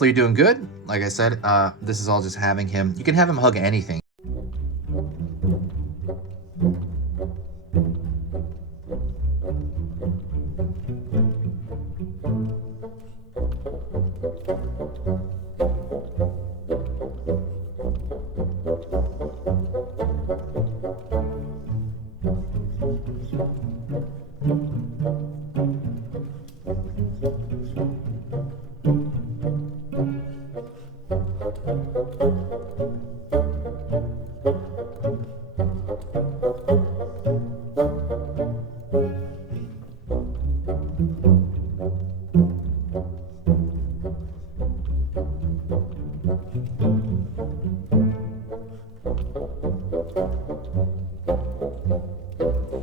hopefully you're doing good. Like I said, this is all just having him. You can have him hug anything.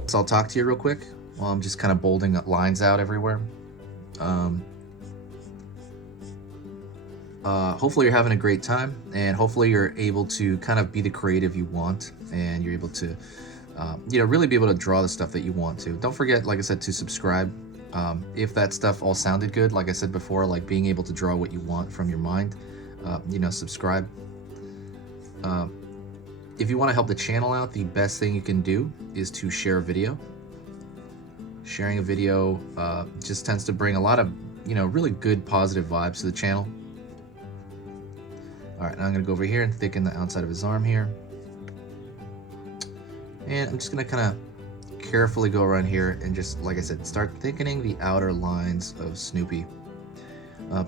So I'll talk to you real quick while I'm just kind of bolding lines out everywhere. Hopefully you're having a great time, and hopefully you're able to kind of be the creative you want, and you're able to really be able to draw the stuff that you want to. Don't forget, like I said, to subscribe. If that stuff all sounded good, like I said before, like being able to draw what you want from your mind, subscribe. If you want to help the channel out, the best thing you can do is to share a video. Sharing a video just tends to bring a lot of, really good positive vibes to the channel. All right, now I'm gonna go over here and thicken the outside of his arm here. And I'm just gonna kind of carefully go around here and just, like I said, start thickening the outer lines of Snoopy.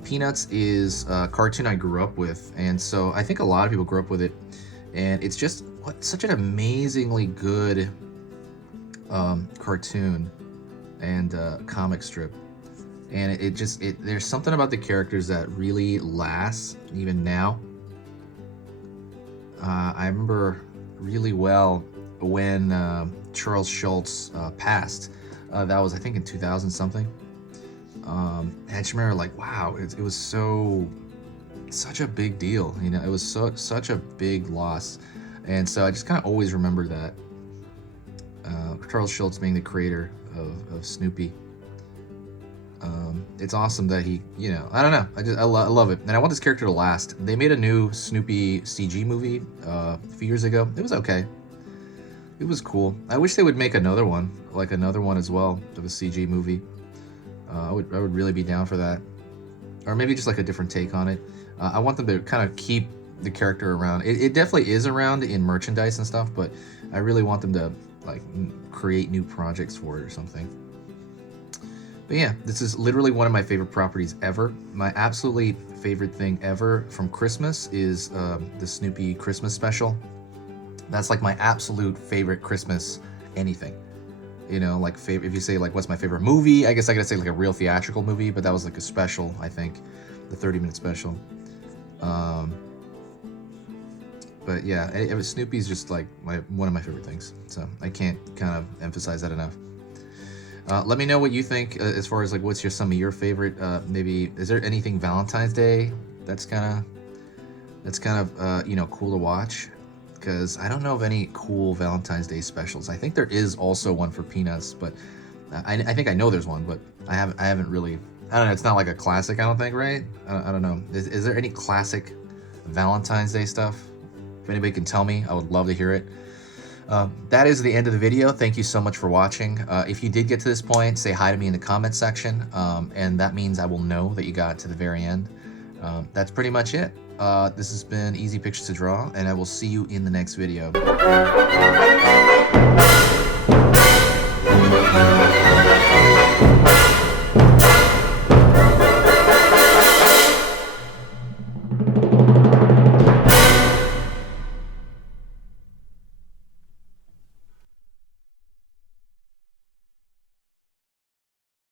Peanuts is a cartoon I grew up with, and so I think a lot of people grew up with it. And it's just such an amazingly good cartoon and comic strip. And there's something about the characters that really lasts even now. I remember really well when Charles Schulz passed. That was, I think, in 2000 something. And I just remember, like, wow, it was such a big deal. It was such a big loss. And so I just kind of always remember that. Charles Schulz being the creator of Snoopy. It's awesome that he, I don't know, I love it, and I want this character to last. They made a new Snoopy CG movie a few years ago. It was okay. It was cool. I wish they would make another one as well of a CG movie. I would really be down for that, or maybe just like a different take on it. I want them to kind of keep the character around. It definitely is around in merchandise and stuff, but I really want them to like create new projects for it or something. But yeah, this is literally one of my favorite properties ever. My absolutely favorite thing ever from Christmas is the Snoopy Christmas special. That's like my absolute favorite Christmas anything. Like if you say like what's my favorite movie, I guess I gotta say like a real theatrical movie, but that was like a special, I think, the 30-minute special. But yeah, Snoopy's just like one of my favorite things. So I can't kind of emphasize that enough. Let me know what you think as far as like what's some of your favorite. Maybe is there anything Valentine's Day that's kind of cool to watch? Because I don't know of any cool Valentine's Day specials. I think there is also one for Peanuts, but I think I know there's one, but I haven't really. I don't know. It's not like a classic. I don't think, right? I don't know. Is there any classic Valentine's Day stuff? If anybody can tell me, I would love to hear it. That is the end of the video. Thank you so much for watching. If you did get to this point, say hi to me in the comments section, and that means I will know that you got to the very end. That's pretty much it. This has been Easy Pictures to Draw, and I will see you in the next video.